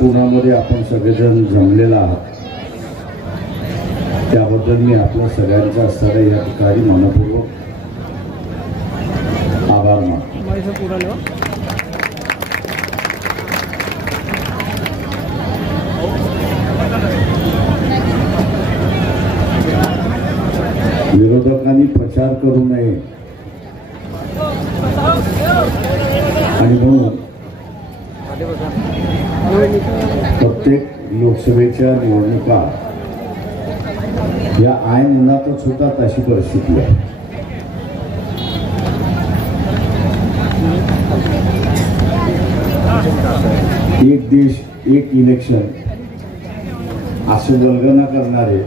पुण्यामध्ये आपण सगळेजण जमलेला आहात त्याबद्दल मी आपल्या सगळ्यांचा असणारा या ठिकाणी मनपूर्वक आभार मानतो। विरोधकांनी प्रचार करू नये आणि म्हणून प्रत्येक लोकसभेच्या निवडणुका या ऐन उन्हातच होतात अशी परिस्थिती आहे। एक देश एक इलेक्शन असे वल्गना करणारे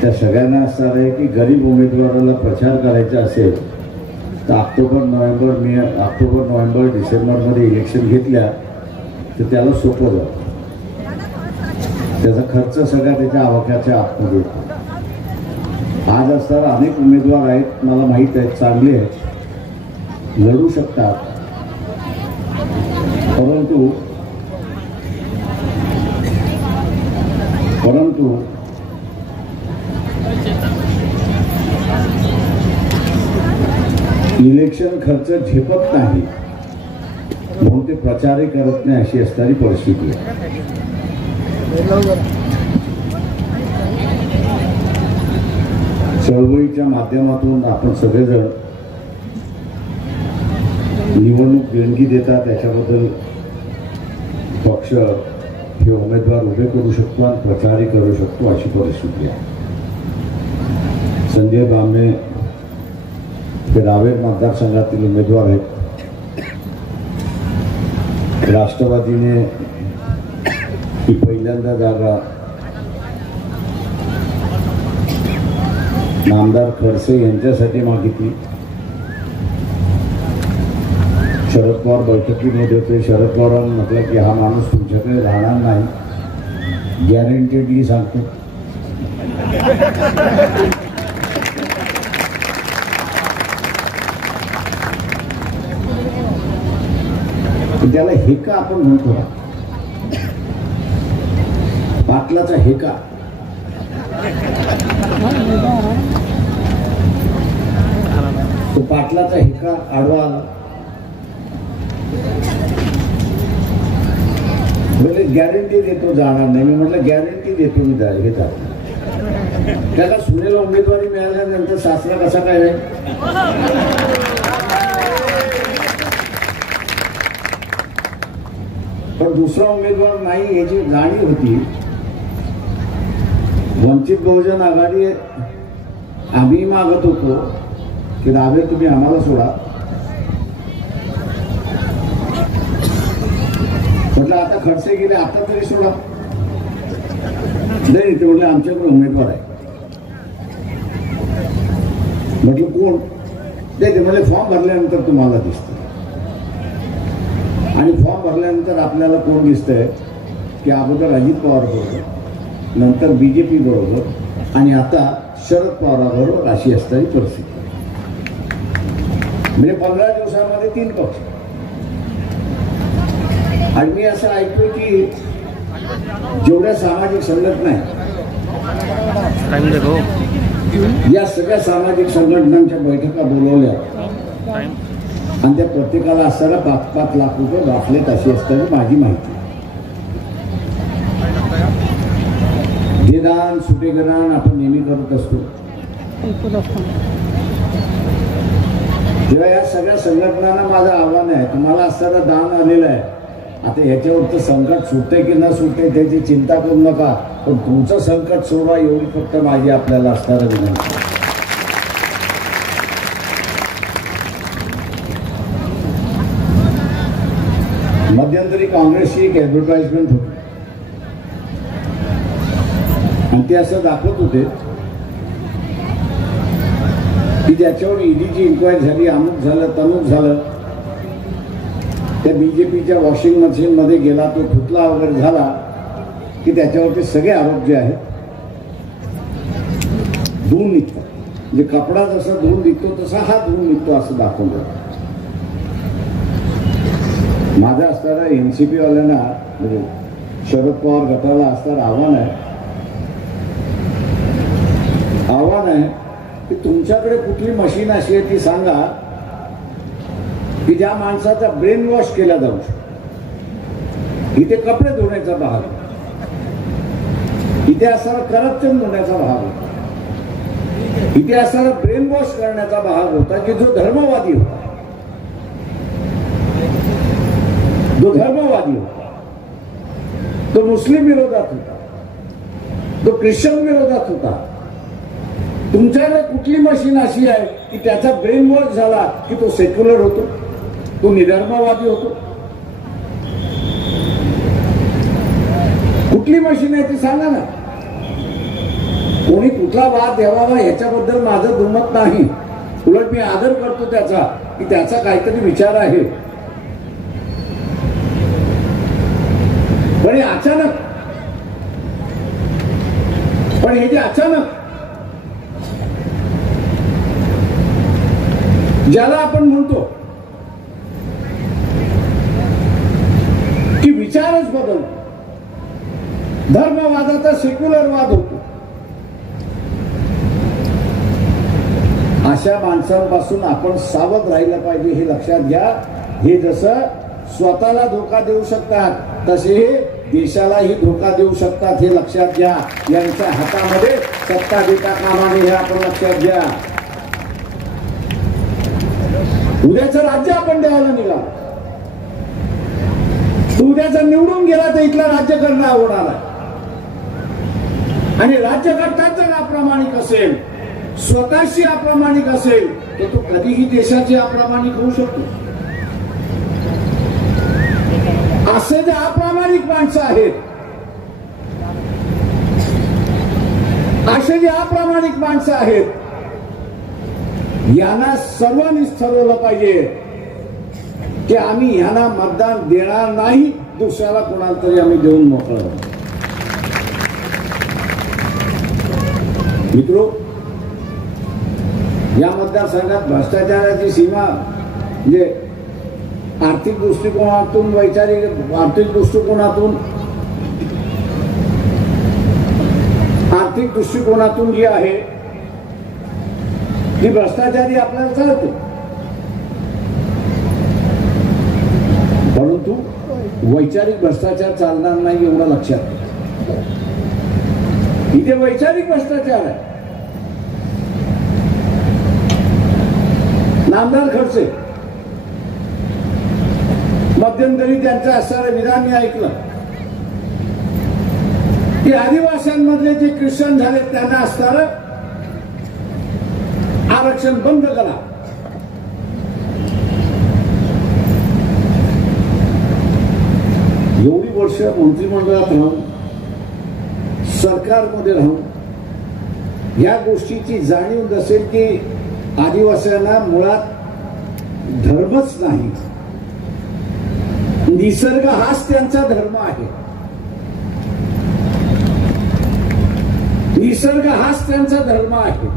त्या सगळ्यांना असणार आहे की गरीब उमेदवाराला प्रचार करायचा असेल तर ऑक्टोबर नोव्हेंबर डिसेंबरमध्ये इलेक्शन घेतल्या तर त्याला सोपं जातं, त्याचा खर्च सगळा त्याच्या आवाक्याच्या आतमध्ये येतो। आज असताना अनेक उमेदवार आहेत, मला माहीत आहेत, चांगले आहेत, लढू शकतात, परंतु इलेक्शन खर्च झेपत नाही म्हणून ते प्रचारही करत नाही अशी असणारी परिस्थिती आहे। चळवळीच्या माध्यमातून आपण सगळेजण निवडणूक देणगी देतात, त्याच्याबद्दल पक्ष हे उमेदवार उभे करू शकतो आणि प्रचारही करू शकतो अशी परिस्थिती आहे। संजय बामणे हे रावेर मतदारसंघातील उमेदवार आहेत। राष्ट्रवादीने ही पहिल्यांदा जागा नामदार खडसे यांच्यासाठी मागितली। शरद पवार बैठकीमध्ये होते, शरद पवारांनी म्हटलं की हा माणूस तुमच्याकडे राहणार नाही, गॅरंटेडली सांगतो। त्याला हेका आपण म्हणतो, पाटलाचा हेका। तो पाटलाचा हेका आडवा आला, म्हणजे गॅरंटी देतो जाणार नाही। मी म्हटलं गॅरंटी देतो मी हे जाणार। त्याला सुनेला उमेदवारी मिळाल्यानंतर सासरा कसा काय आहे, पण दुसरा उमेदवार नाही याची जाणीव होती। वंचित बहुजन आघाडी आम्ही मागत होतो की रावे तुम्ही आम्हाला सोडा, म्हटलं आता खडसे गेले आता तरी सोडा, नाही ते म्हटलं आमच्याकडे उमेदवार आहे। म्हटलं कोण ते म्हटले फॉर्म भरल्यानंतर तुम्हाला दिसतं, आणि फॉर्म भरल्यानंतर आपल्याला कोण दिसतंय की अगोदर अजित पवार बरोबर, नंतर बीजेपी बरोबर आणि आता शरद पवाराबरोबर अशी असणारी परिस्थिती। म्हणजे 15 दिवसामध्ये 3 पक्ष। आणि मी असं ऐकतो की जेवढ्या सामाजिक संघटना आहेत या सगळ्या सामाजिक संघटनांच्या बैठका बोलवल्या आणि त्या प्रत्येकाला असताना 5-5 लाख रुपये वाटलेत अशी असताना माझी माहिती। हे दान सुपेगदान आपण नेहमी करत असतो, तेव्हा या सगळ्या संघटनांना माझं आव्हान आहे, तुम्हाला असताना दान आलेलं आहे, आता याच्यावरचं संकट सुटते की न सुटते त्याची चिंता करू नका, पण तुमचं संकट सोडवा एवढी फक्त माझी आपल्याला असणारा विनंती। मध्यंतरी काँग्रेसची एक ऍडव्हर्टाइजमेंट होती आणि ते असं दाखवत होते की ज्याच्यावर ईडीची इन्क्वायरी झाली, अमुक झालं तमुक झालं, त्या बीजेपीच्या वॉशिंग मशीन मध्ये गेला, तो फुटला वगैरे झाला की त्याच्यावरती सगळे आरोप जे आहेत धुवून निघतात, म्हणजे कपडा जसा धुवून निघतो तसा हा धुवून निघतो असं दाखवलं। माझा असणारा असणाऱ्या एनसीपी वाल्यांना म्हणजे शरद पवार गटाला असणारं आव्हान आहे की तुमच्याकडे कुठली मशीन अशी आहे ती सांगा की ज्या माणसाचा ब्रेन वॉश केला जाऊ शकतो. इथे कपडे धुण्याचा भाग, इथे असणारा करप्शन धुण्याचा भाग होता, इथे असणारा ब्रेन वॉश करण्याचा भाग होता की जो धर्मवादी होता, तो मुस्लिम विरोधात होता, तो ख्रिश्चन विरोधात होता. तुमच्याकडे कुठली मशीन अशी आहे की त्याचा ब्रेन वॉश झाला की तो सेक्युलर होतो, तो निधर्मवादी होतो? कुठली मशीन आहे ती सांगा ना. कोणी कुठला वाद द्यावा याच्याबद्दल माझं दुमत नाही, उलट मी आदर करतो त्याचा की त्याचा काहीतरी विचार आहे. पण हे जे अचानक ज्याला आपण म्हणतो की विचारच बदलतो, धर्मवादाचा सेक्युलर वाद होतो, अशा माणसांपासून आपण सावध राहिलं पाहिजे हे लक्षात घ्या. हे जसं स्वतःला धोका देऊ शकतात तसे देशालाही धोका देऊ शकतात हे लक्षात घ्या. यांच्या हातामध्ये सत्ता देता कामा नये हे आपण लक्षात घ्या. उद्याचं राज्य आपण द्यायला निघालो, उद्याचा निवडून गेला तर इथलं राज्य करणं होणार आहे. आणि राज्यकर्ता जर अप्रामाणिक असेल, स्वतःशी अप्रामाणिक असेल तर तो कधीही देशाची अप्रामाणिक होऊ शकतो. असे जे अप्रामाणिक माणसं आहेत, असे जे अप्रामाणिक माणसं आहेत, यांना सर्वांनीच ठरवलं पाहिजे की आम्ही ह्यांना मतदान देणार नाही, दुसऱ्याला कोणाला तरी आम्ही देऊन मोकळं. मित्रो, या मतदारसंघात भ्रष्टाचाराची सीमा म्हणजे आर्थिक दृष्टिकोनातून, वैचारिक आर्थिक दृष्टिकोनातून जी आहे ती भ्रष्टाचारी आपल्याला चालते. परंतु वैचारिक भ्रष्टाचार चालणार नाही एवढं लक्षात. इथे वैचारिक भ्रष्टाचार आहे. नामदार खडसे मध्यंतरी त्यांचं असणारं विधान मी ऐकलं की आदिवासींमधले जे ख्रिश्चन झाले त्यांना असणारं आरक्षण बंद करा. एवढी वर्ष मंत्रिमंडळात राहून, सरकारमध्ये राहून या गोष्टीची जाणीव नसेल की आदिवासींना मुळात धर्मच नाही, निसर्ग हाच त्यांचा धर्म आहे. निसर्ग हाच त्यांचा धर्म आहे.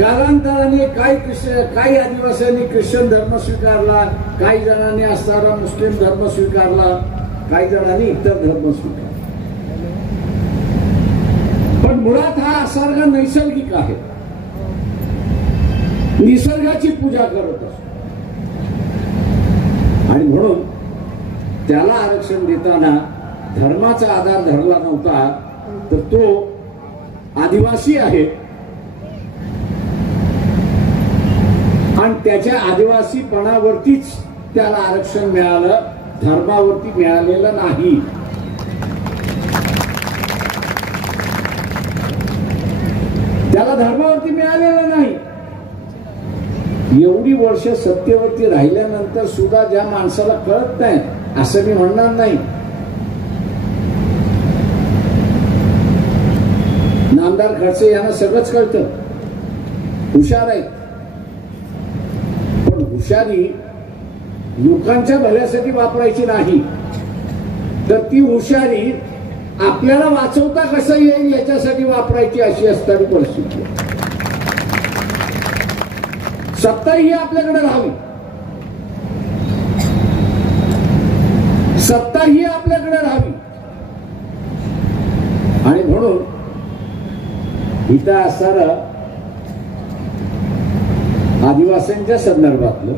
कालांतराने काही आदिवासींनी ख्रिश्चन धर्म स्वीकारला, काही जणांनी असणारा मुस्लिम धर्म स्वीकारला, काही जणांनी इतर धर्म स्वीकारला. पण मुळात हा असर्ग नैसर्गिक आहे, निसर्गाची पूजा करत असतो. आणि म्हणून त्याला आरक्षण देताना धर्माचा आधार धरला नव्हता, तर तो आदिवासी आहे आणि त्याच्या आदिवासीपणावरतीच त्याला आरक्षण मिळालं, धर्मावरती मिळालेलं नाही. त्याला धर्मावरती मिळालेलं नाही. एवढी वर्ष सत्तेवरती राहिल्यानंतर सुद्धा ज्या माणसाला कळत नाही असं मी म्हणणार नाही. नामदार खडसे यांना सगळंच कळतं, हुशार आहे. पण हुशारी लोकांच्या भल्यासाठी वापरायची नाही, तर ती हुशारी आपल्याला वाचवता कसं येईल याच्यासाठी वापरायची अशी असणारी परिस्थिती आहे. सत्ता ही आपल्याकडे राहावी, सत्ता ही आपल्याकडे राहावी आणि म्हणून इथं असणारं आदिवासींच्या संदर्भातलं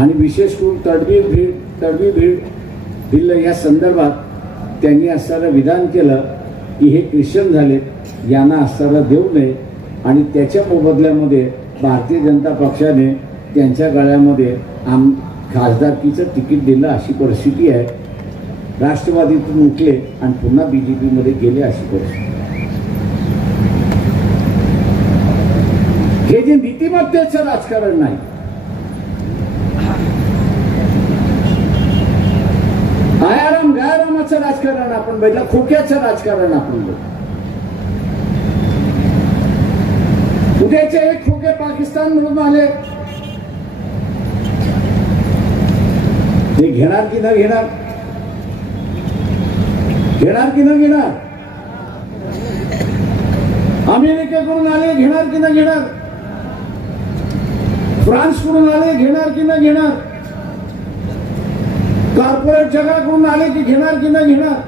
आणि विशेष करून तडवी भीड दिलं या संदर्भात त्यांनी असणारं विधान केलं की हे ख्रिश्चन झालेत, यांना असणारं देऊ नये आणि त्याच्या मोबदल्यामध्ये भारतीय जनता पक्षाने त्यांच्या गळ्यामध्ये खासदारकीचं तिकीट दिलं अशी परिस्थिती आहे. राष्ट्रवादीतून उठले आणि पुन्हा BJP मध्ये गेले अशी परिस्थिती. हे जे नीतिमत्तेचं राजकारण नाही, आयाराम गायारामाचं राजकारण आपण बघितलं, खोक्याचं राजकारण आपण बघितलं. उद्याचे एक खोके पाकिस्तान म्हणून आले, ते घेणार की न घेणार, घेणार की न घेणार, अमेरिकेकडून आले घेणार की न घेणार, फ्रान्सकडून आले घेणार की न घेणार, कॉर्पोरेट जगाकडून आले की घेणार की न घेणार.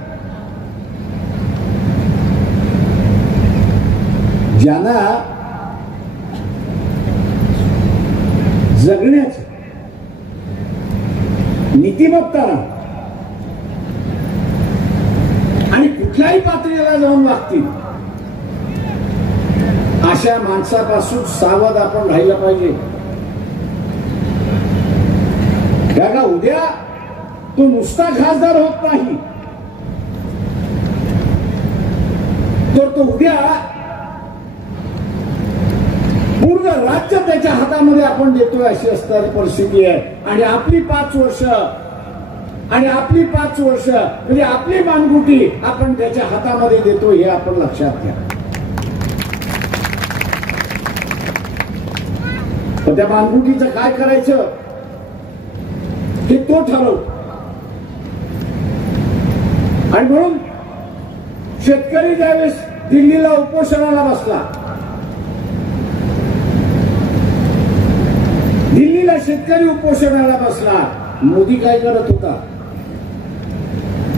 ज्यांना जगण्याचं नीतिमत्ता आणि कुठल्याही पातळीला जाऊन वागतील अशा माणसापासून सावध आपण राहिलं पाहिजे. कारण उद्या तो नुसता खासदार होत नाही, तर तो उद्या पूर्ण राज्य त्याच्या हातामध्ये आपण देतोय अशी असणारी परिस्थिती आहे. आणि आपली 5 वर्ष म्हणजे आपली मानगुटी आपण त्याच्या हातामध्ये देतो हे आपण लक्षात घ्या. पण त्या मानगुटीचं काय करायचं हे तो ठरव. आणि म्हणून शेतकरी ज्यावेळेस दिल्लीला उपोषणाला बसला, दिल्लीला शेतकरी उपोषणाला बसला, मोदी काय करत होता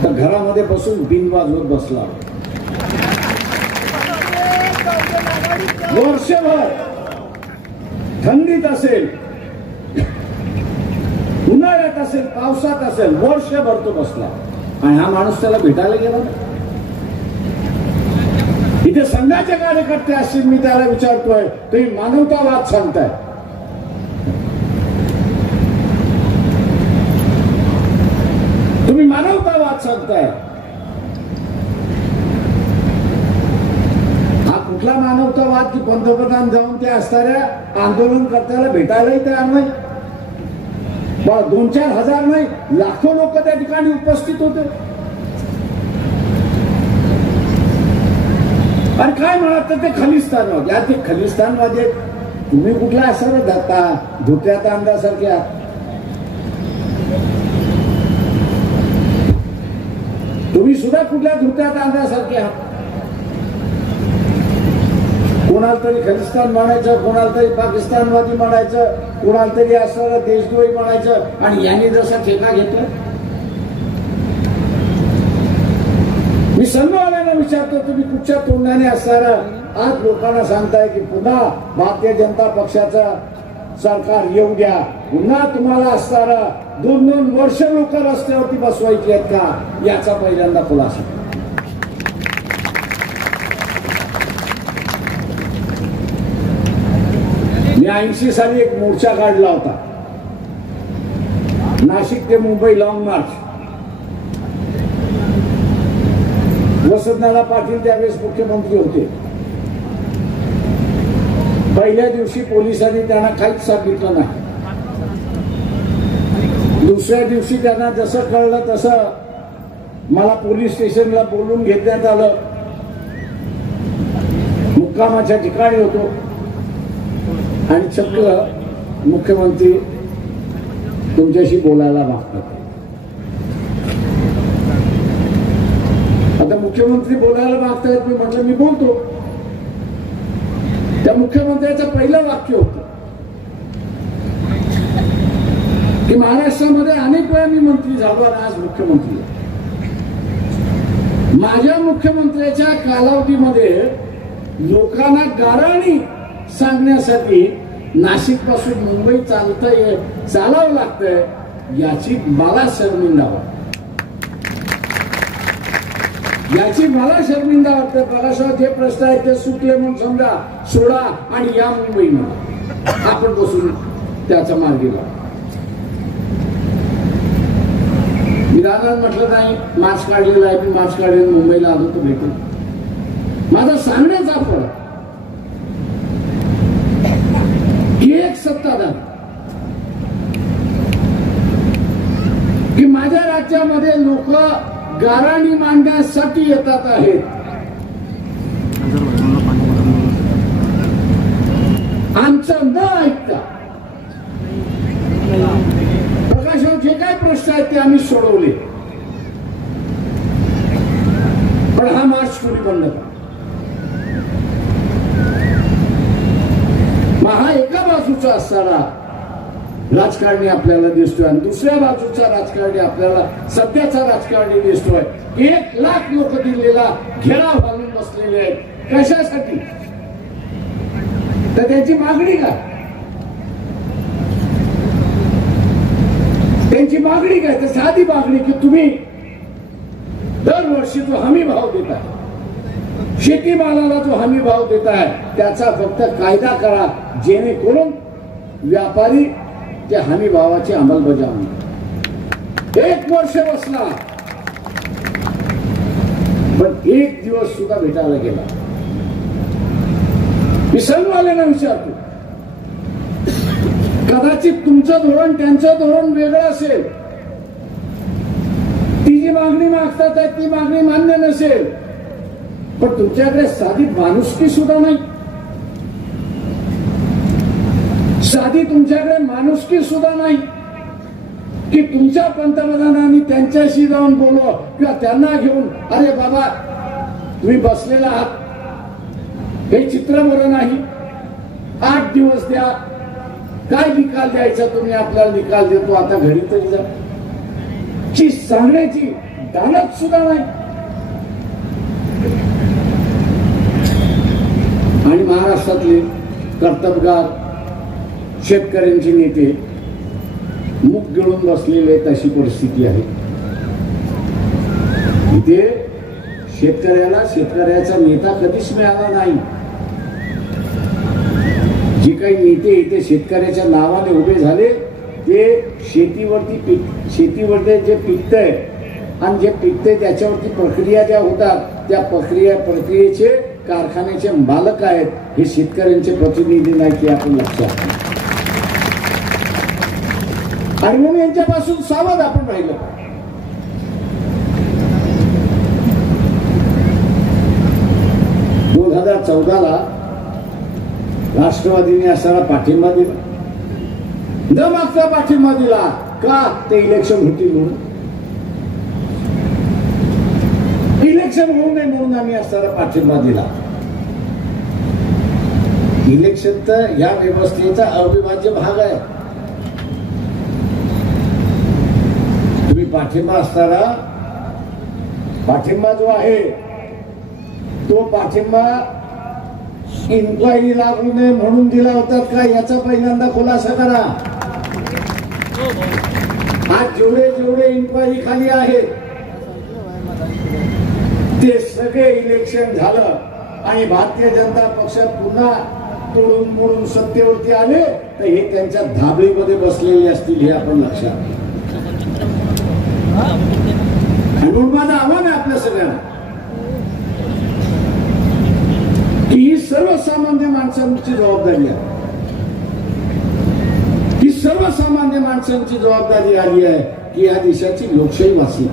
तर घरामध्ये बसून बिन वाजवत बसला. वर्षभर थंडीत असेल, उन्हाळ्यात असेल, पावसात असेल, वर्षभर तो बसला. आणि हा माणूस त्याला भेटायला गेला. इथे संघाचे कार्यकर्ते असतील, मी त्याला विचारतोय तुम्ही मानवतावाद सांगताय, तुम्ही मानवतावाद सांगताय, हा कुठला मानवतावाद की पंतप्रधान जाऊन त्या असणाऱ्या आंदोलनकर्त्याला भेटायलाही तयार नाही. 2-4 हजार नाही, लाखो लोक त्या ठिकाणी उपस्थित होते. आणि काय म्हणत ते खलिस्तानवादी, यार ते खलिस्तानवादी आहेत. तुम्ही कुठला असं धत्ता धोत्यात अंदासारखे तुम्ही सुद्धा कुठल्या धोत्यात अंदासारखे आहात. कोणाला तरी खलिस्तान म्हणायचं, कोणाला तरी पाकिस्तानवादी म्हणायचं, कोणाला तरी असणारा देशद्रोही म्हणायचं. आणि यांनी जसा ठेका घेतला. मी संघवाल्यांना विचारतो तुम्ही कुठच्या तोंडाने असणारा आज लोकांना सांगताय की पुन्हा भारतीय जनता पक्षाचं सरकार येऊ द्या, पुन्हा तुम्हाला असणारा 2-2 वर्ष लोक रस्त्यावरती बसवायची आहेत का, याचा पहिल्यांदा खुलासा. मी 80 साली एक मोर्चा काढला होता, नाशिक ते मुंबई लॉंग मार्च. वसंतदादा पाटील त्यावेळेस मुख्यमंत्री होते. पहिल्या दिवशी पोलिसांनी त्यांना काहीच सांगितलं नाही. दुसऱ्या दिवशी त्यांना जसं कळलं तसं मला पोलीस स्टेशनला बोलून घेण्यात आलं. मुक्कामाच्या ठिकाणी होतो आणि चक्क मुख्यमंत्री तुमच्याशी बोलायला मागतात. आता मुख्यमंत्री बोलायला मागतायत, मी म्हटलं मी बोलतो. त्या मुख्यमंत्र्याचं पहिलं वाक्य होतं की महाराष्ट्रामध्ये अनेक वेळा मी मंत्री झालो आणि आज मुख्यमंत्री आहे. माझ्या मुख्यमंत्र्याच्या कालावधीमध्ये लोकांना गाराणी सांगण्यासाठी नाशिक पासून मुंबई चालावं लागतंय, याची मला शर्मिंदा वाटते. प्रकाशात जे प्रश्न आहेत ते सुटले म्हणून समजा, सोडा आणि या मुंबईमध्ये आपण बसून त्याच्या मार्गी लावू. मी दादा म्हटलं नाही, मार्च काढलेला आहे, मी मार्च काढलेला मुंबईला आलो तर भेटू. माझा सांगण्याचा फरक एक सत्ताधार की माझ्या राज्यामध्ये लोक गाराणी मांडण्यासाठी येतात आहेत. आमचं न ऐकता प्रकाशावर जे काय प्रश्न आहेत ते आम्ही सोडवले, पण हा मार्च थोडी बंद करा. हा एका बाजूचा असणारा राजकारणी आपल्याला दिसतोय आणि दुसऱ्या बाजूचा राजकारणी आपल्याला सध्याचा राजकारणी दिसतोय. 1 लाख लोक दिल्लीला घेराव घालून बसलेले आहेत. कशासाठी? तर त्यांची मागणी काय? त्यांची मागणी काय? तर साधी मागणी की तुम्ही दरवर्षी जो हमी भाव देताय, शेतीमालाला जो हमी भाव देताय, त्याचा फक्त कायदा करा, जेणेकरून व्यापारी त्या हमी भावाची अंमलबजावणी. 1 वर्ष बसला, पण 1 दिवस सुद्धा भेटायला गेला. मी सर्ववाल्यांना विचारतो, कदाचित तुमचं धोरण त्यांचं धोरण वेगळं असेल, ती जी मागणी मागतात ती मागणी मान्य नसेल, पण तुमच्याकडे साधी माणुसकी सुद्धा नाही. साधी तुमच्याकडे माणुसकी सुद्धा नाही की तुमच्या पंतप्रधानांनी त्यांच्याशी जाऊन बोलव किंवा त्यांना घेऊन, अरे बाबा तुम्ही बसलेला आहात, हे चित्र बरं नाही, 8 दिवस द्या, काय निकाल द्यायचा तुम्ही आपल्याला निकाल देतो, आता घरी तरी जा. ची सांगण्याची दानत सुद्धा नाही. आणि महाराष्ट्रातले कर्तबगार शेतकऱ्यांचे नेते मुख गिळून बसलेले, तशी परिस्थिती आहे. इथे शेतकऱ्याचा नेता कधीच मिळाला नाही. जे काही नेते इथे शेतकऱ्याच्या नावाने उभे झाले ते शेतीवरती जे पिकतंय आणि जे पिकतंय त्याच्यावरती प्रक्रिया ज्या होतात, त्या प्रक्रियेचे कारखान्याचे मालक आहेत, हे शेतकऱ्यांचे प्रतिनिधी नाही, ते आपण लक्षात. आणि म्हणून यांच्यापासून सावध आपण राहिलं. 2014ला राष्ट्रवादीने असाला पाठिंबा दिला, न मागचा पाठिंबा दिला का? ते इलेक्शन होतील म्हणून. इलेक्शन होऊ नये म्हणून आम्ही असाला पाठिंबा दिला. इलेक्शन तर या व्यवस्थेचा अविभाज्य भाग आहे. तुम्ही पाठिंबा असताना पाठिंबा जो आहे तो पाठिंबा इन्क्वायरी लागू नये म्हणून दिला होता का, याचा पहिल्यांदा खुलासा करा. आज जेवढे इन्क्वायरी खाली आहे ते सगळे इलेक्शन झालं आणि भारतीय जनता पक्ष पुन्हा तोडून मोडून सत्तेवरती आले तर हे त्यांच्या धाबळीमध्ये बसलेले असतील, हे आपण लक्षात. म्हणून माझं आव्हान आहे आपल्या सगळ्यांना की ही सर्वसामान्य माणसांची जबाबदारी आहे. ही सर्वसामान्य माणसांची जबाबदारी आली आहे की या देशाची लोकशाही वाचली.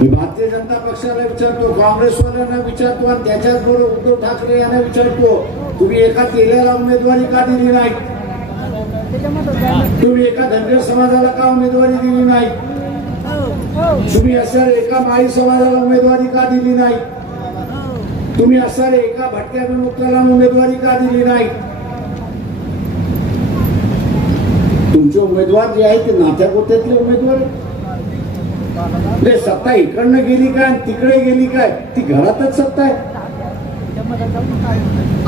मी भारतीय जनता पक्षाला विचारतो, काँग्रेसवाल्यांना विचारतो आणि त्याच्याचबरोबर उद्धव ठाकरे यांना विचारतो, तुम्ही एका तेल्याला उमेदवारी का दिली नाही? तुम्ही एका धनगर समाजाला का उमेदवारी दिली नाही? तुम्ही असं एका माळी समाजाला उमेदवारी का दिली नाही? तुम्ही असं एका भटक्या विमुक्ताला उमेदवारी का दिली नाही? तुमचे उमेदवार जे आहे ते नात्या गोत्यातले उमेदवार आहेत. सत्ता इकडनं गेली काय तिकडे गेली काय, ती घरातच सत्ता आहे.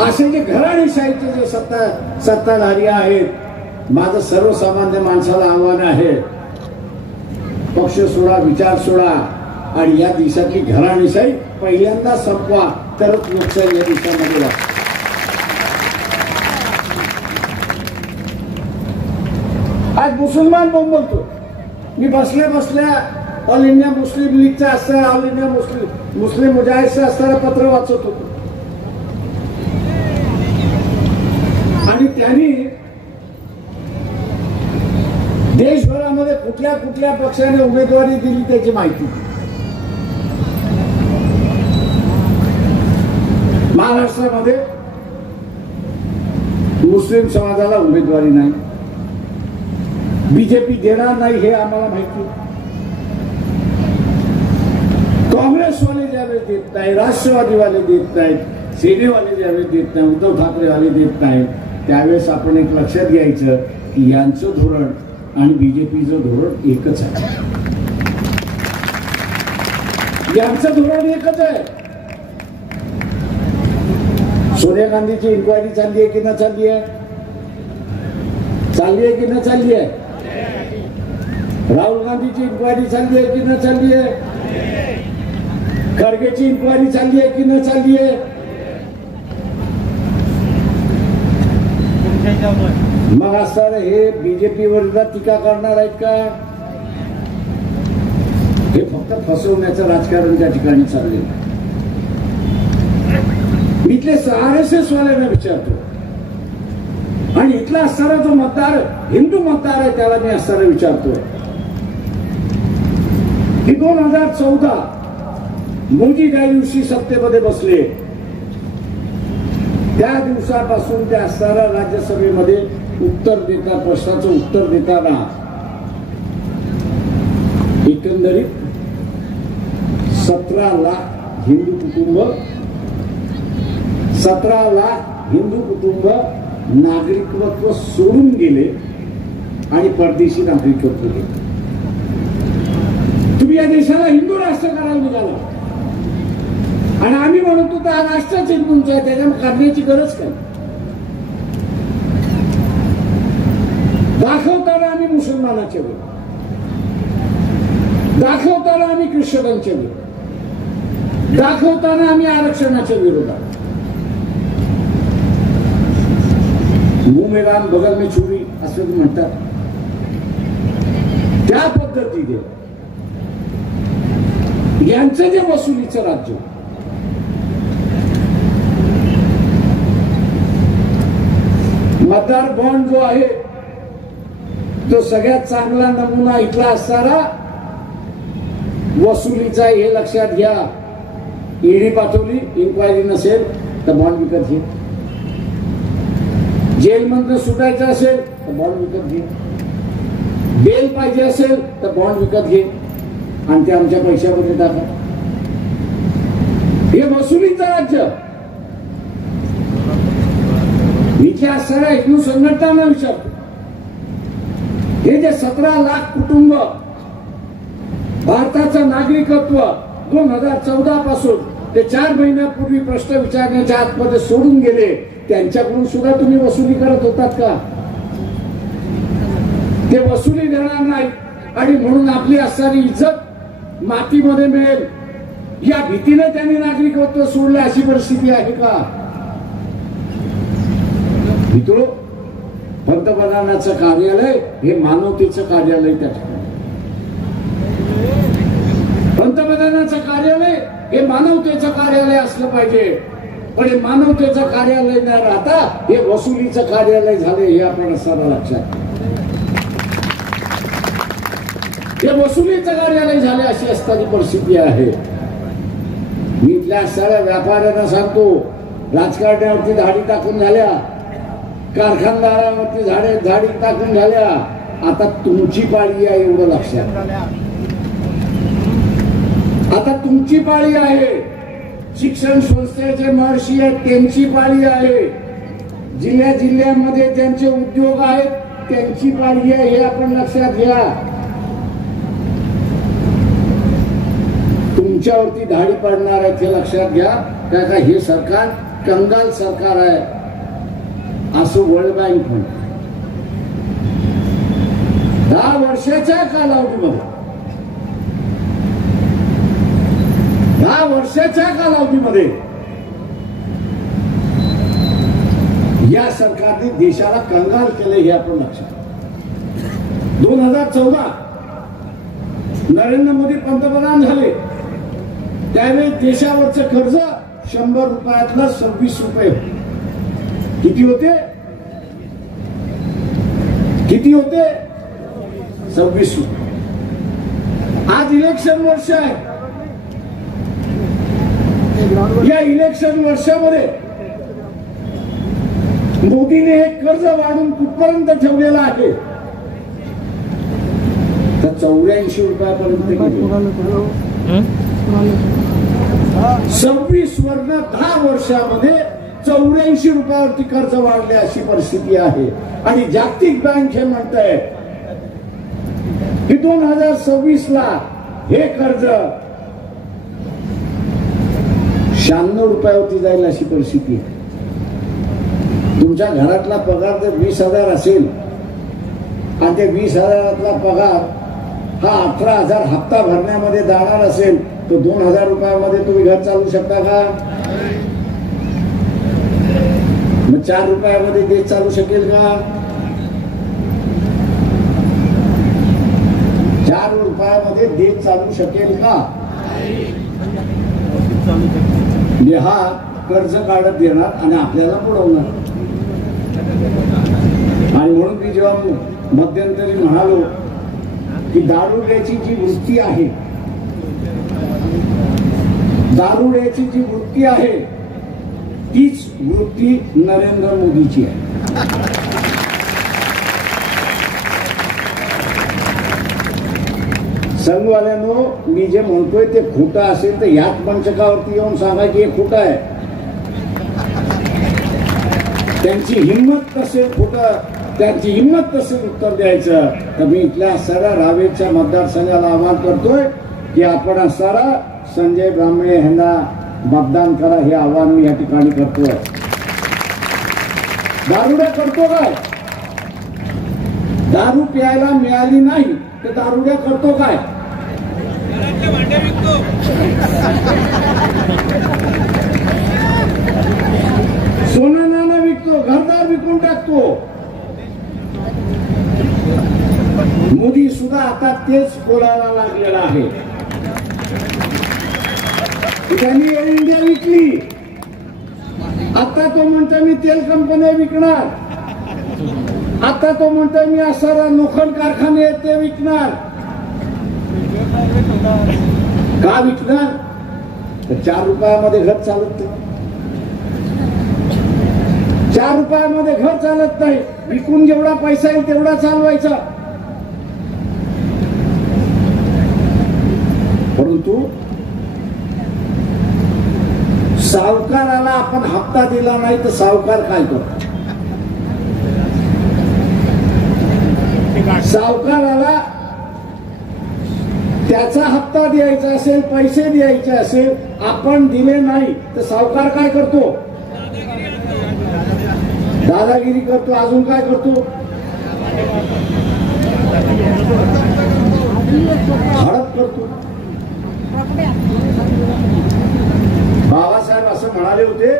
असे जे घराणेशाहीचे जे सत्ताधारी आहेत, माझं सर्वसामान्य माणसाला आव्हान आहे, पक्ष सोडा, विचार सोडा आणि या देशातली घराणेशाही पहिल्यांदा संपवा, तरच लोकशाही या देशामध्ये वाढते. आज मुसलमान बोलतो मी बसल्या बसल्या ऑल इंडिया मुस्लिम लीगचा असताना, ऑल इंडिया मुस्लिम मुजाहिदचं असताना पत्र वाचत होतो आणि त्यांनी देशभरामध्ये कुठल्या कुठल्या पक्षाने उमेदवारी दिली त्याची माहिती. महाराष्ट्रामध्ये मुस्लिम समाजाला उमेदवारी नाही, बीजेपी देणार नाही हे आम्हाला माहिती. काँग्रेसवाले ज्यावेळी देत नाही, राष्ट्रवादीवाले देत नाहीत, सेनेवाले ज्यावेळी देत नाही, उद्धव ठाकरेवाले देत नाहीत, त्यावेळेस आपण एक लक्षात घ्यायचं की यांचं धोरण आणि बीजेपीचं धोरण एकच आहे. यांचं धोरण एकच आहे. सोनिया गांधीची इन्क्वायरी चालली आहे की न चालली आहे? चालली आहे की न चालली आहे? राहुल गांधीची इन्क्वायरी चालली आहे की न चालली आहे? खरगेची इन्क्वायरी चालली आहे की न चालली आहे? मग असताना हे बीजेपी विरोधात टीका करणार आहेत का? हे फक्त फसवण्याचं राजकारण त्या ठिकाणी चालले. इथले RSS वाल्यांना विचारतो आणि इथला असणारा जो मतदार हिंदू मतदार आहे त्याला मी असताना विचारतो की 2014 मोदी ज्या दिवशी सत्तेमध्ये बसले त्या दिवसापासून ते असणारा राज्यसभेमध्ये उत्तर देतात, प्रश्नाचं उत्तर देताना एकंदरीत 17 लाख हिंदू कुटुंब, 17 लाख हिंदू कुटुंब नागरिकत्व सोडून गेले आणि परदेशी नागरिकत्व गेले. तुम्ही या देशाला हिंदू राष्ट्र करायला निघाला आणि आम्ही म्हणतो तर हा राष्ट्रच हिंदूंचा आहे, त्याच्यामुळे करण्याची गरज काय? दाखवताना आम्ही मुसलमानाच्या विरोधात, दाखवताना आम्ही ख्रिश्चनांच्या विरोधात, दाखवताना आम्ही आरक्षणाच्या विरोधात. मुंह में राम बगल में छुरी असं म्हणतात, त्या पद्धतीने यांचं जे वसुलीचं राज्य, मतदार बॉन्ड जो आहे तो सगळ्यात चांगला नमुना इथला असणारा वसुलीचा, हे लक्षात घ्या. ईडी पाठवली, इन्क्वायरी नसेल तर बॉन्ड विकत घे. जेलमधनं सुटायचं असेल तर बॉन्ड विकत घे. बेल पाहिजे असेल तर बॉन्ड विकत घे आणि ते आमच्या पैशामध्ये टाका. हे वसुलीचं राज्य. इथल्या असणाऱ्या हिंदू संघटनांना विचारतो, हे जे 17 लाख कुटुंब भारताचं नागरिकत्व 2014 पासून ते 4 महिन्यापूर्वी प्रश्न विचारण्याच्या आतमध्ये सोडून गेले, त्यांच्याकडून सुद्धा तुम्ही वसुली करत होतात का? ते वसुली देणार नाही आणि म्हणून आपली असणारी इज्जत मातीमध्ये मिळेल या भीतीने त्यांनी नागरिकत्व सोडलं, अशी परिस्थिती आहे का? मित्रो, पंतप्रधानाचं कार्यालय हे मानवतेचं कार्यालय. त्या ठिकाणी पंतप्रधानाचं कार्यालय हे मानवतेचं कार्यालय असलं पाहिजे, पण हे मानवतेचं कार्यालय न राहता हे वसुलीचं कार्यालय झाले, हे आपण असताना लक्षात. हे वसुलीचं कार्यालय झाले अशी असताना परिस्थिती आहे. मी इथल्या साऱ्या व्यापाऱ्यांना सांगतो, राजकारण्यावरती धाडी टाकून झाल्या, कारखानदारावरती झाडी टाकून झाल्या, आता तुमची पाळी आहे, एवढं लक्षात. आता तुमची पाळी आहे. शिक्षण संस्थेचे महर्षी आहेत त्यांची पाळी आहे. जिल्ह्यामध्ये ज्यांचे उद्योग आहेत त्यांची पाळी आहे हे आपण लक्षात घ्या. तुमच्यावरती धाडी पडणार आहे हे लक्षात घ्या. का हे सरकार कंगाल सरकार आहे असं वर्ल्ड बँक म्हणते. 10 वर्षाच्या कालावधीमध्ये 10 वर्षाच्या कालावधीमध्ये या सरकारने देशाला कंगाल केले हे आपण लक्षात. 2014 नरेंद्र मोदी पंतप्रधान झाले त्यावेळी देशावरचं कर्ज 100 रुपयातलं 26 रुपये किती होते? 26 रुपये. आज इलेक्शन वर्ष आहे. या इलेक्शन वर्षामध्ये मोदीने हे कर्ज वाढून कुठपर्यंत ठेवलेलं आहे तर 84 रुपयापर्यंत गेले. 26 वरनं 10 वर्षामध्ये 84 रुपयावरती कर्ज वाढले अशी परिस्थिती आहे. आणि जागतिक बँक हे म्हणत आहे की 2026 ला हे कर्ज 96 रुपयावरती जाईल अशी परिस्थिती आहे. तुमच्या घरातला पगार जर 20,000 असेल आणि ते 20,000 पगार हा 18,000 हप्ता भरण्यामध्ये जाणार असेल तर 2,000 रुपयामध्ये तुम्ही घर चालवू शकता का? मग 4 रुपयामध्ये देश चालू शकेल का? 4 रुपयामध्ये देश चालू शकेल का? हा कर्ज काढत देणार आणि आपल्याला बुडवणार. आणि म्हणून मी जेव्हा मध्यंतरी म्हणालो की दारुड्याची जी वृत्ती आहे दारुड्याची जी वृत्ती आहे तीच वृत्ती नरेंद्र मोदीची आहे. संघवाल्यांनो मी जे म्हणतोय ते खोटं असेल तर याच मंचकावरती येऊन सांगा की हे खोटं आहे. त्यांची हिंमत नसेल खोटं त्यांची हिंमत नसेल उत्तर द्यायचं तर मी इथल्या साऱ्या रावेरच्या मतदारसंघाला आवाहन करतोय की आपण सारा संजय ब्राह्मणे यांना मतदान करा हे आवाहन मी या ठिकाणी करतोय. दारुड्या करतो काय? दारू प्यायला मिळाली नाही तर दारुड्या करतो काय? सोनं नाणं विकतो, घरदार विकून टाकतो. मोदी सुद्धा आता तेच बोलायला लागलेला आहे. त्यांनी एअर इंडिया विकली. आता तो म्हणतो मी तेल कंपन्या विकणार. आता तो म्हणतोय मी असारा लोखंड कारखाने ते विकणार. का विकणार? तर 4 रुपयामध्ये घर चालत नाही. 4 रुपयामध्ये घर चालत नाही. विकून जेवढा पैसा येईल तेवढा चालवायचा. परंतु सावकाराला आपण हप्ता दिला नाही तर सावकार काय करतो? सावकाराला त्याचा हप्ता द्यायचा असेल पैसे द्यायचे असेल आपण दिले नाही तर सावकार काय करतो? दादागिरी करतो. अजून काय करतो? हडप करतो. बाबासाहेब असं म्हणाले होते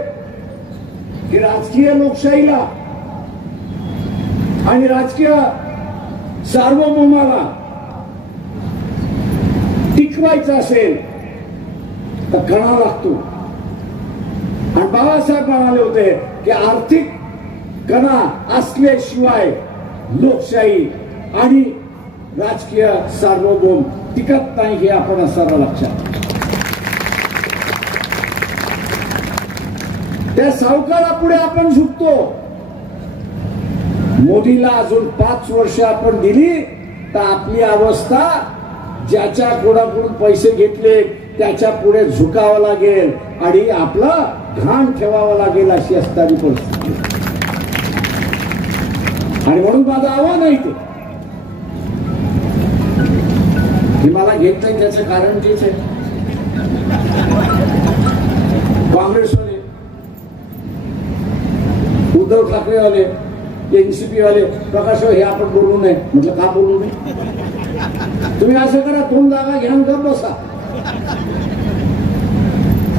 की राजकीय लोकशाहीला आणि राजकीय सार्वभौमाला टिकवायचं असेल तर कणा लागतो. आणि बाबासाहेब म्हणाले होते की आर्थिक कणा असल्याशिवाय लोकशाही आणि राजकीय सार्वभौम टिकत नाही हे आपण असं लक्षात. त्या सावकारापुढे आपण झुकतो. मोदीला अजून 5 वर्ष आपण दिली तर आपली अवस्था ज्याच्या कोणाकडून पैसे घेतले त्याच्या पुढे झुकावं लागेल आणि आपला घाण ठेवावं लागेल अशी असणारी परिस्थिती. आणि म्हणून माझं आव्हान आहे ते की मला घेत नाही त्याचं कारण तेच आहे. काँग्रेसवाले, उद्धव ठाकरेवाले, एनसीपी वाले, प्रकाश हे आपण बोलू नये म्हटलं. का बोलू नये? तुम्ही असं करा, 2 जागा घ्या गप बसा.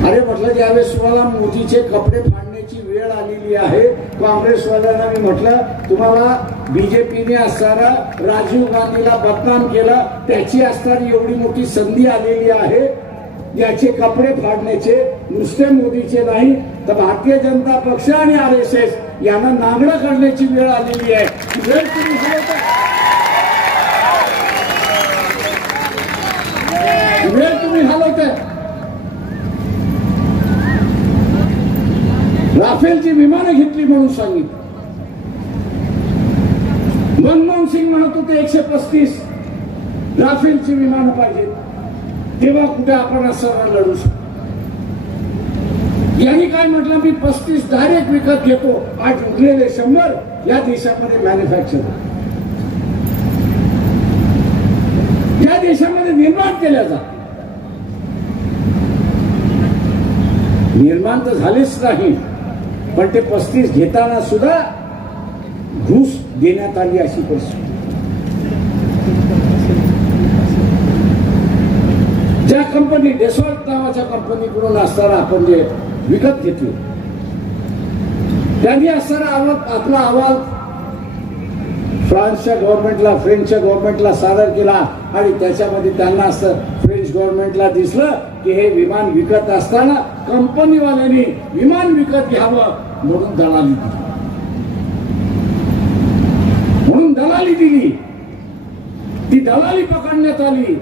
अरे म्हटलं ज्यावेळेस तुम्हाला मोदीचे कपडे फाडण्याची वेळ आलेली आहे, काँग्रेसवाल्यांना मी म्हटलं तुम्हाला बीजेपीने असणारा राजीव गांधीला बदनाम केलं, त्याची असणारी एवढी मोठी संधी आलेली आहे, याचे कपडे फाडण्याचे नुसते मोदीचे नाही तर भारतीय जनता पक्ष आणि RSS यांना नांगडं करण्याची वेळ आलेली आहे. वेळ तुम्ही हलवताय. राफेलची विमानं घेतली म्हणून सांगितलं. मनमोहन सिंग म्हणत होते 135 राफेलची विमानं पाहिजे, तेव्हा कुठे आपण असं लढू शकतो. यांनी काय म्हटलं, मी 35 डायरेक्ट विकत घेतो, आज उरलेले 100 या देशामध्ये मॅन्युफॅक्चर या देशामध्ये निर्माण केल्या जातात. निर्माण तर झालेच नाही, पण ते 35 घेताना सुद्धा घूस देण्यात आली अशी परिस्थिती. ज्या कंपनी डेसॉल्ट नावाच्या कंपनीकडून असताना आपण जे विकत घेतले, त्यांनी असताना आपला अहवाल फ्रान्सच्या गव्हर्नमेंटला, फ्रेंचच्या गव्हर्नमेंटला सादर केला आणि त्याच्यामध्ये त्यांना असं फ्रेंच गव्हर्नमेंटला दिसलं की हे विमान विकत असताना कंपनीवाल्यांनी विमान विकत घ्यावं म्हणून दलाली दिली. ती दलाली पकडण्यात आली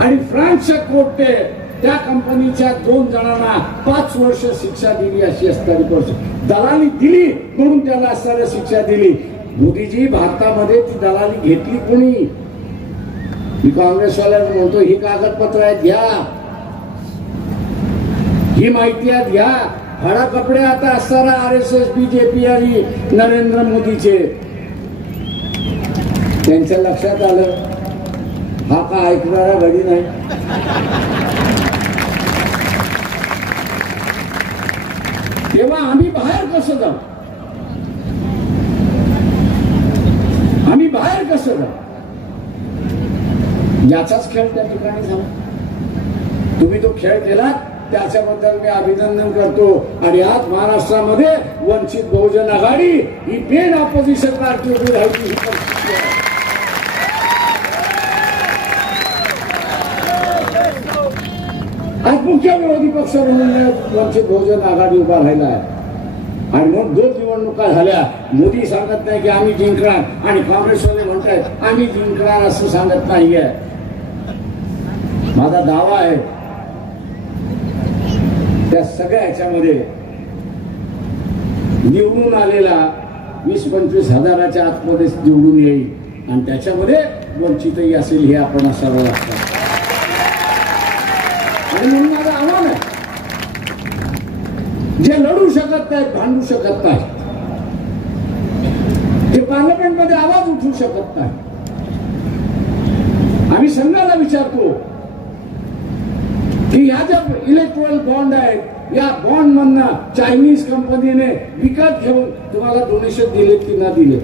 आणि फ्रान्सच्या कोर्टाने त्या कंपनीच्या 2 जणांना 5 वर्ष शिक्षा दिली अशी असणारी परिस्थिती. दलाली दिली म्हणून त्याला असणारी शिक्षा दिली. मोदीजी, भारतामध्ये ती दलाली घेतली कोणी? मी काँग्रेसवाल्यांना म्हणतो, ही कागदपत्र आहेत घ्या, ही माहिती आहेत घ्या. फाडा कपडे आता असणारा RSS, BJP आणि नरेंद्र मोदीचे. त्यांच्या लक्षात आलं हा का ऐकणारा घडी नाही. तेव्हा आम्ही बाहेर कसं जाऊ? याचाच खेळ त्या ठिकाणी झाला. तुम्ही तो खेळ केला, त्याच्याबद्दल मी अभिनंदन करतो. आणि आज महाराष्ट्रामध्ये वंचित बहुजन आघाडी ही मेन ऑपोजिशन पार्टी उभी राहिली ही परिस्थिती आहे. आज मुख्य विरोधी पक्ष म्हणून वंचित बहुजन आघाडी उभा राहिला आहे. आणि मग 2 निवडणुका झाल्या, मोदी सांगत नाही की आम्ही जिंकणार आणि काँग्रेसवाले म्हणतात आम्ही जिंकणार असं सांगत नाहीये. माझा दावा आहे त्या सगळ्या याच्यामध्ये निवडून आलेला 20-25 हजाराच्या आतमध्ये निवडून येईल आणि त्याच्यामध्ये वंचितही असेल हे आपण असावं लागतं. आणि म्हणून माझं आव्हान आहे, जे लढू शकत नाहीत, भांडू शकत नाहीत, ते पार्लमेंटमध्ये आवाज उठवू शकत नाही, आम्ही संघाला विचारतो की या ज्या इलेक्ट्रॉल बॉन्ड आहेत, या बॉन्ड मधनं चायनीज कंपनीने विकत घेऊन तुम्हाला डोनेशन दिले की ना दिले?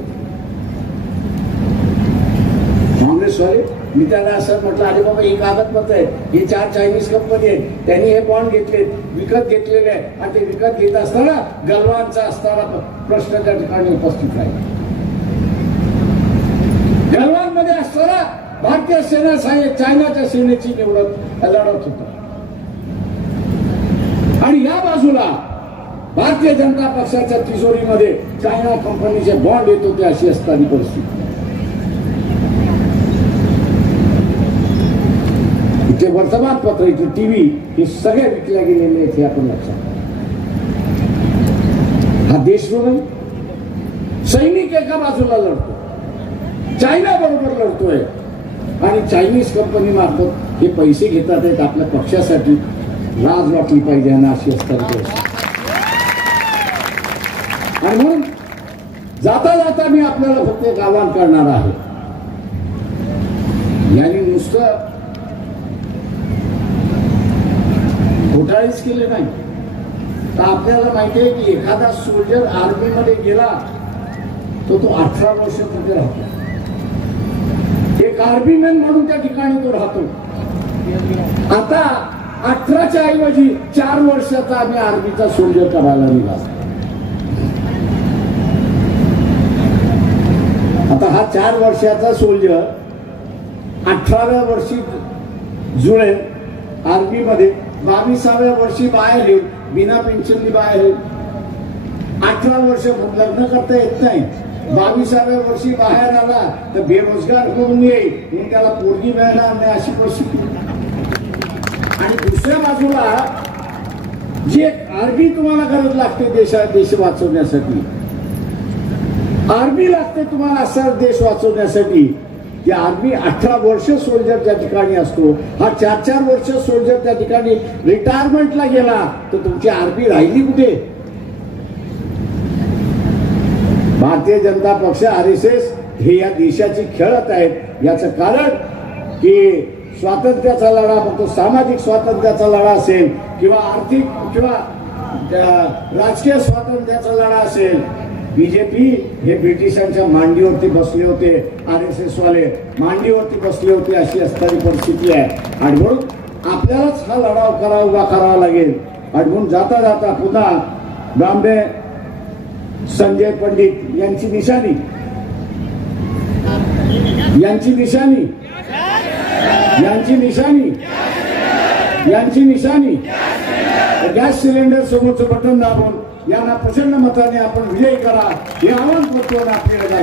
काँग्रेसवाले, मी त्याला असं म्हटलं, अरे बाबा ही कागदपत्र आहेत, हे 4 चायनीज कंपनी आहेत, त्यांनी हे बॉन्ड घेतले, विकत घेतलेले आहे आणि ते विकत घेत असताना गलवानचा असताना प्रश्न त्या ठिकाणी उपस्थित आहे. गलवान मध्ये असताना भारतीय सेना चायनाच्या सेनेची लढत होता आणि या बाजूला भारतीय जनता पक्षाच्या तिजोरीमध्ये चायना कंपनीचे बॉन्ड येत होते अशी असणारी परिस्थिती. इथे वर्तमानपत्र, इथे टीव्ही, हे सगळे विकल्या गेलेले आहेत हे आपण लक्षात. हा देशद्रोह नाही. सैनिक एका बाजूला लढतो, चायना बरोबर लढतोय आणि चायनीज कंपनी मार्फत हे पैसे घेतात आहेत आपल्या पक्षासाठी. लाज वाटली पाहिजे ना अशी असतात. आणि म्हणून जाता जाता मी आपल्याला फक्त एक आवाहन करणार आहे. यांनी नुसतं घोटाळेच केले नाही तर आपल्याला माहिती आहे की एखादा सोल्जर आर्मी मध्ये गेला तो 18 वर्ष तिथे राहतो. एक आर्मीमॅन म्हणून त्या ठिकाणी तो राहतो. आता 18च्या ऐवजी 4 वर्षाचा आम्ही आर्मीचा सोल्जर करायला निघालो. आता हा 4 वर्षाचा सोल्जर 18व्या वर्षी जुळेल आर्मीमध्ये, 22व्या वर्षी बाहेर येईल, बिना पेन्शननी बाहेर येईल. 18 वर्ष लग्न करता येत नाही, 22व्या वर्षी बाहेर आला तर बेरोजगार होऊन येईल, म्हणून त्याला पोरगी मिळणार नाही अशी परिस्थिती. आणि दुसऱ्या बाजूला जी एक आर्मी तुम्हाला गरज लागते देश वाचवण्यासाठी, आर्मी लागते तुम्हाला असा देश वाचवण्यासाठी, की आर्मी 18 वर्ष सोल्जर त्या ठिकाणी असतो. हा 4-4 वर्ष सोल्जर त्या ठिकाणी रिटायरमेंटला गेला तर तुमची आर्मी राहिली कुठे? भारतीय जनता पक्ष RSS हे या देशाची खेळत आहेत. याचं कारण की स्वातंत्र्याचा लढा फक्त सामाजिक स्वातंत्र्याचा लढा असेल किंवा आर्थिक किंवा राजकीय स्वातंत्र्याचा लढा असेल, बीजेपी हे ब्रिटिशांच्या मांडीवरती बसले होते, RSS वाले मांडीवरती बसले होते, अशी असणारी परिस्थिती आहे. आणि म्हणून आपल्यालाच हा लढाव उभा करावा लागेल. आणि म्हणून जाता जाता पुन्हा बॉम्बे संजय पंडित यांची निशाणी गॅस सिलेंडर समोरचं बटन दाबून यांना प्रचंड मताने आपण विजयी करा हे आवाहन करतो. आपल्याला